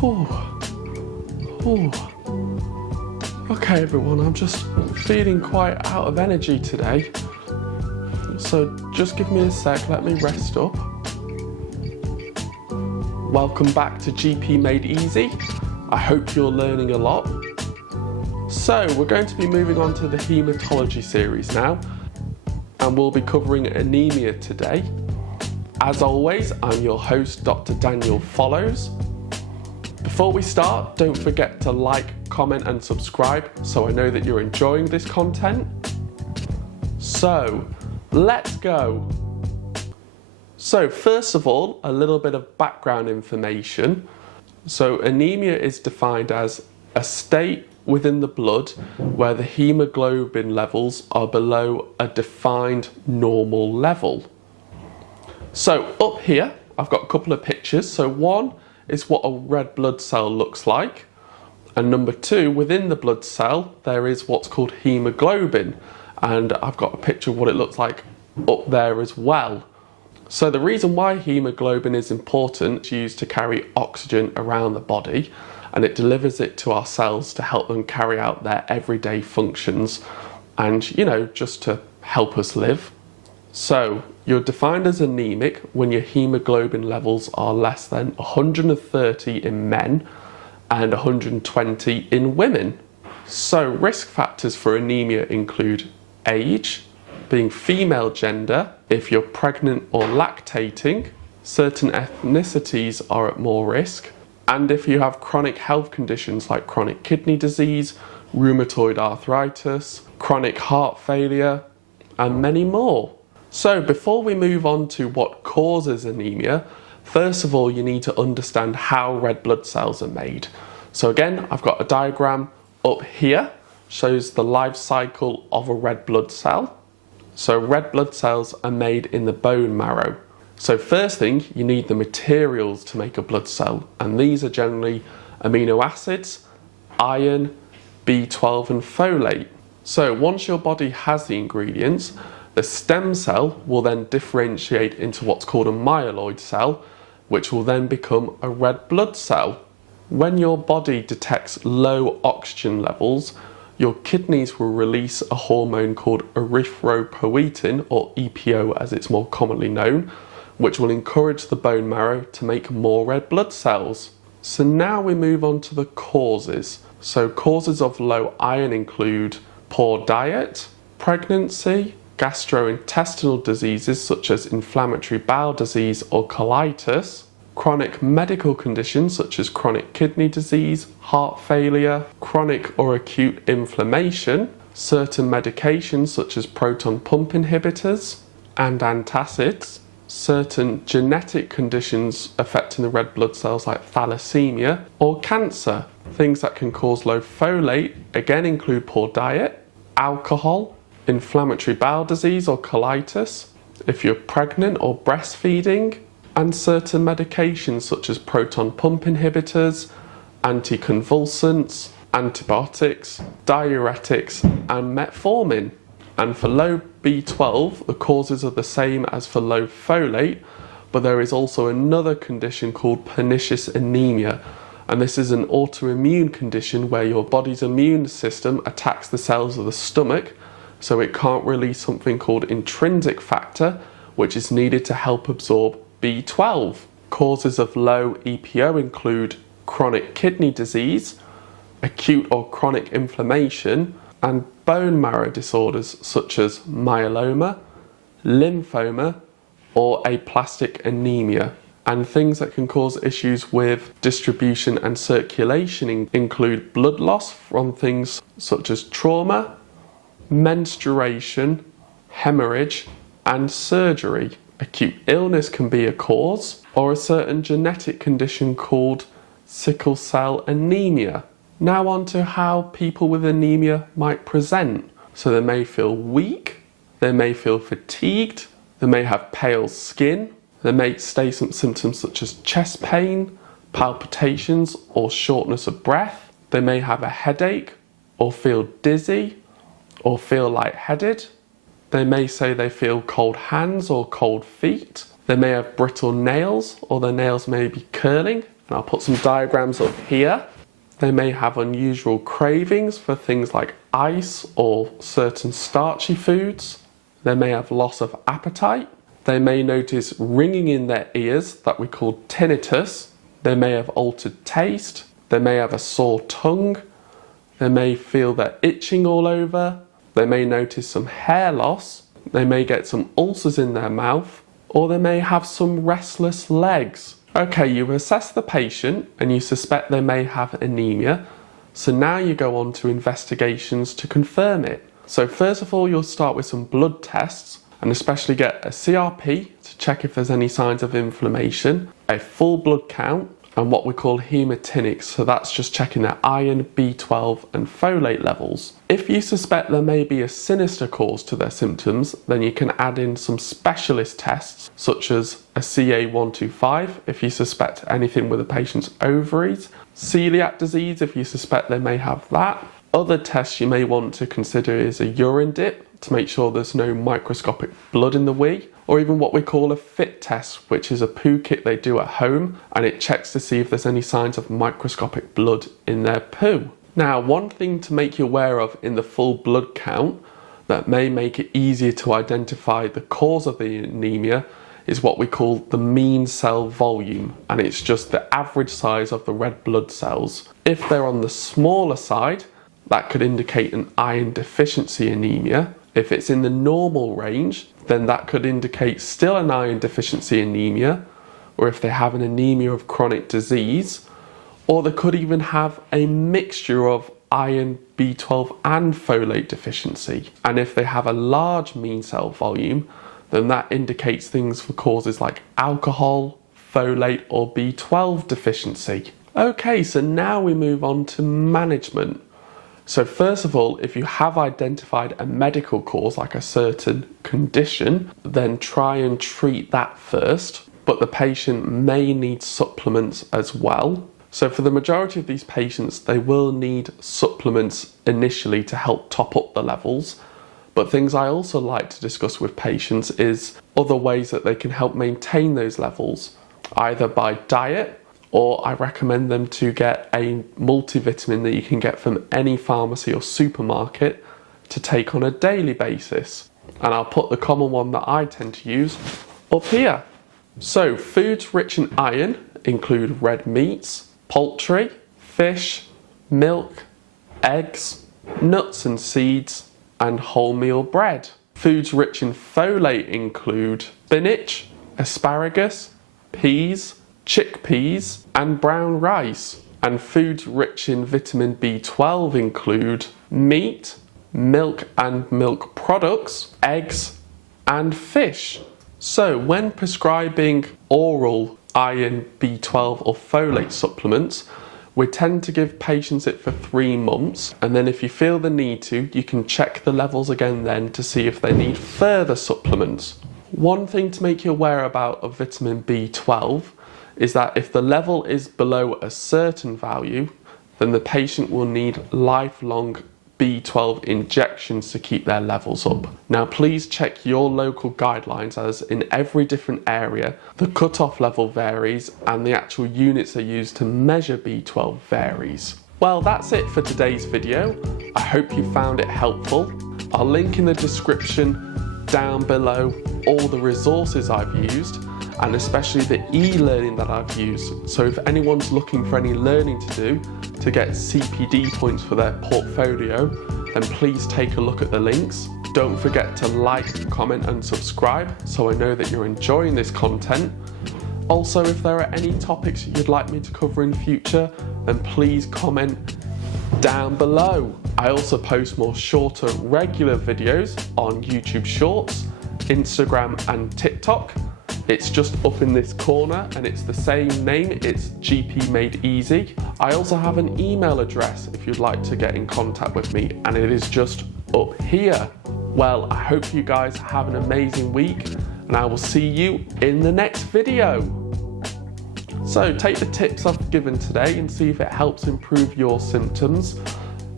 Whew. Whew. Okay everyone, I'm just feeling quite out of energy today. So just give me a sec, let me rest up. Welcome back to GP Made Easy. I hope you're learning a lot. So we're going to be moving on to the haematology series now, and we'll be covering anemia today. As always, I'm your host, Dr. Daniel Follows. Before we start, don't forget to like, comment and subscribe so I know that you're enjoying this content. So, let's go. So first of all, a little bit of background information. So anemia is defined as a state within the blood where the haemoglobin levels are below a defined normal level. So up here, I've got a couple of pictures. So one is what a red blood cell looks like. And number two, within the blood cell, there is what's called haemoglobin. And I've got a picture of what it looks like up there as well. So the reason why haemoglobin is important is used to carry oxygen around the body, and it delivers it to our cells to help them carry out their everyday functions and, you know, just to help us live. So you're defined as anemic when your haemoglobin levels are less than 130 in men and 120 in women. So risk factors for anemia include age, being female gender, if you're pregnant or lactating, certain ethnicities are at more risk, and if you have chronic health conditions like chronic kidney disease, rheumatoid arthritis, chronic heart failure, and many more. So before we move on to what causes anemia, first of all you need to understand how red blood cells are made. So again, I've got a diagram up here, shows the life cycle of a red blood cell. So red blood cells are made in the bone marrow. So first thing, you need the materials to make a blood cell, and these are generally amino acids, iron, B12 and folate. So once your body has the ingredients, the stem cell will then differentiate into what's called a myeloid cell, which will then become a red blood cell. When your body detects low oxygen levels, your kidneys will release a hormone called erythropoietin, or EPO as it's more commonly known, which will encourage the bone marrow to make more red blood cells. So now we move on to the causes. So causes of low iron include poor diet, pregnancy, gastrointestinal diseases such as inflammatory bowel disease or colitis, chronic medical conditions such as chronic kidney disease, heart failure, chronic or acute inflammation, certain medications such as proton pump inhibitors and antacids, certain genetic conditions affecting the red blood cells like thalassemia or cancer. Things that can cause low folate again include poor diet, alcohol, inflammatory bowel disease or colitis, if you're pregnant or breastfeeding, and certain medications such as proton pump inhibitors, anticonvulsants, antibiotics, diuretics and metformin. And for low B12, the causes are the same as for low folate, but there is also another condition called pernicious anemia, and this is an autoimmune condition where your body's immune system attacks the cells of the stomach, so it can't release something called intrinsic factor, which is needed to help absorb B12. Causes of low EPO include chronic kidney disease, acute or chronic inflammation, and bone marrow disorders such as myeloma, lymphoma, or aplastic anemia. And things that can cause issues with distribution and circulation include blood loss from things such as trauma, menstruation, hemorrhage, and surgery. Acute illness can be a cause, or a certain genetic condition called sickle cell anemia. Now on to how people with anemia might present. So they may feel weak, they may feel fatigued, they may have pale skin, they may state some symptoms such as chest pain, palpitations, or shortness of breath. They may have a headache, or feel dizzy, or feel lightheaded. They may say they feel cold hands or cold feet. They may have brittle nails, or their nails may be curling and I'll put some diagrams up here. They may have unusual cravings for things like ice or certain starchy foods. They may have loss of appetite. They may notice ringing in their ears that we call tinnitus. They may have altered taste. They may have a sore tongue. They may feel they're itching all over. They may notice some hair loss. They may get some ulcers in their mouth, or they may have some restless legs. Okay, you've assessed the patient and you suspect they may have anemia. So now you go on to investigations to confirm it. So first of all, you'll start with some blood tests and especially get a CRP to check if there's any signs of inflammation, a full blood count, and what we call hematinics, so that's just checking their iron, B12 and folate levels. If you suspect there may be a sinister cause to their symptoms, then you can add in some specialist tests such as a CA125 if you suspect anything with a patient's ovaries, celiac disease if you suspect they may have that. Other tests you may want to consider is a urine dip to make sure there's no microscopic blood in the wee, or even what we call a fit test, which is a poo kit they do at home, and it checks to see if there's any signs of microscopic blood in their poo. Now, one thing to make you aware of in the full blood count that may make it easier to identify the cause of the anemia is what we call the mean cell volume, and it's just the average size of the red blood cells. If they're on the smaller side, that could indicate an iron deficiency anemia. If it's in the normal range, then that could indicate still an iron deficiency anemia, or if they have an anemia of chronic disease, or they could even have a mixture of iron, B12 and folate deficiency. And if they have a large mean cell volume, then that indicates things for causes like alcohol, folate or B12 deficiency. Okay, so now we move on to management. So first of all, if you have identified a medical cause like a certain condition, then try and treat that first, but the patient may need supplements as well. So for the majority of these patients, they will need supplements initially to help top up the levels. But things I also like to discuss with patients is other ways that they can help maintain those levels, either by diet, or I recommend them to get a multivitamin that you can get from any pharmacy or supermarket to take on a daily basis. And I'll put the common one that I tend to use up here. So foods rich in iron include red meats, poultry, fish, milk, eggs, nuts and seeds, and wholemeal bread. Foods rich in folate include spinach, asparagus, peas, chickpeas and brown rice. And foods rich in vitamin B12 include meat, milk and milk products, eggs and fish. So when prescribing oral iron, B12 or folate supplements, we tend to give patients it for 3 months, and then if you feel the need to, you can check the levels again then to see if they need further supplements. One thing to make you aware about of vitamin B12 is that if the level is below a certain value, then the patient will need lifelong B12 injections to keep their levels up. Now please check your local guidelines, as in every different area the cutoff level varies and the actual units they use to measure B12 varies. Well, that's it for today's video. I hope you found it helpful. I'll link in the description down below all the resources I've used, and especially the e-learning that I've used. So if anyone's looking for any learning to do to get CPD points for their portfolio, then please take a look at the links. Don't forget to like, comment and subscribe so I know that you're enjoying this content. Also, if there are any topics you'd like me to cover in future, then please comment down below. I also post more shorter, regular videos on YouTube Shorts, Instagram and TikTok. It's just up in this corner and it's the same name, it's GP Made Easy. I also have an email address if you'd like to get in contact with me, and it is just up here. Well, I hope you guys have an amazing week and I will see you in the next video. So take the tips I've given today and see if it helps improve your symptoms.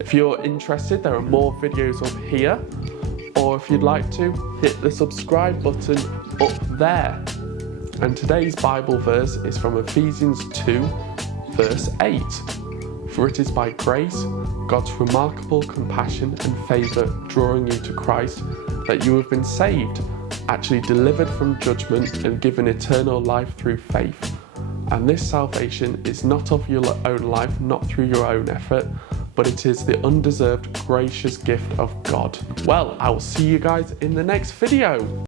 If you're interested, there are more videos up here, or if you'd like to, hit the subscribe button up there. And today's Bible verse is from Ephesians 2, verse 8. For it is by grace, God's remarkable compassion and favour drawing you to Christ, that you have been saved, actually delivered from judgment and given eternal life through faith. And this salvation is not of your own life, not through your own effort, but it is the undeserved, gracious gift of God. Well, I will see you guys in the next video.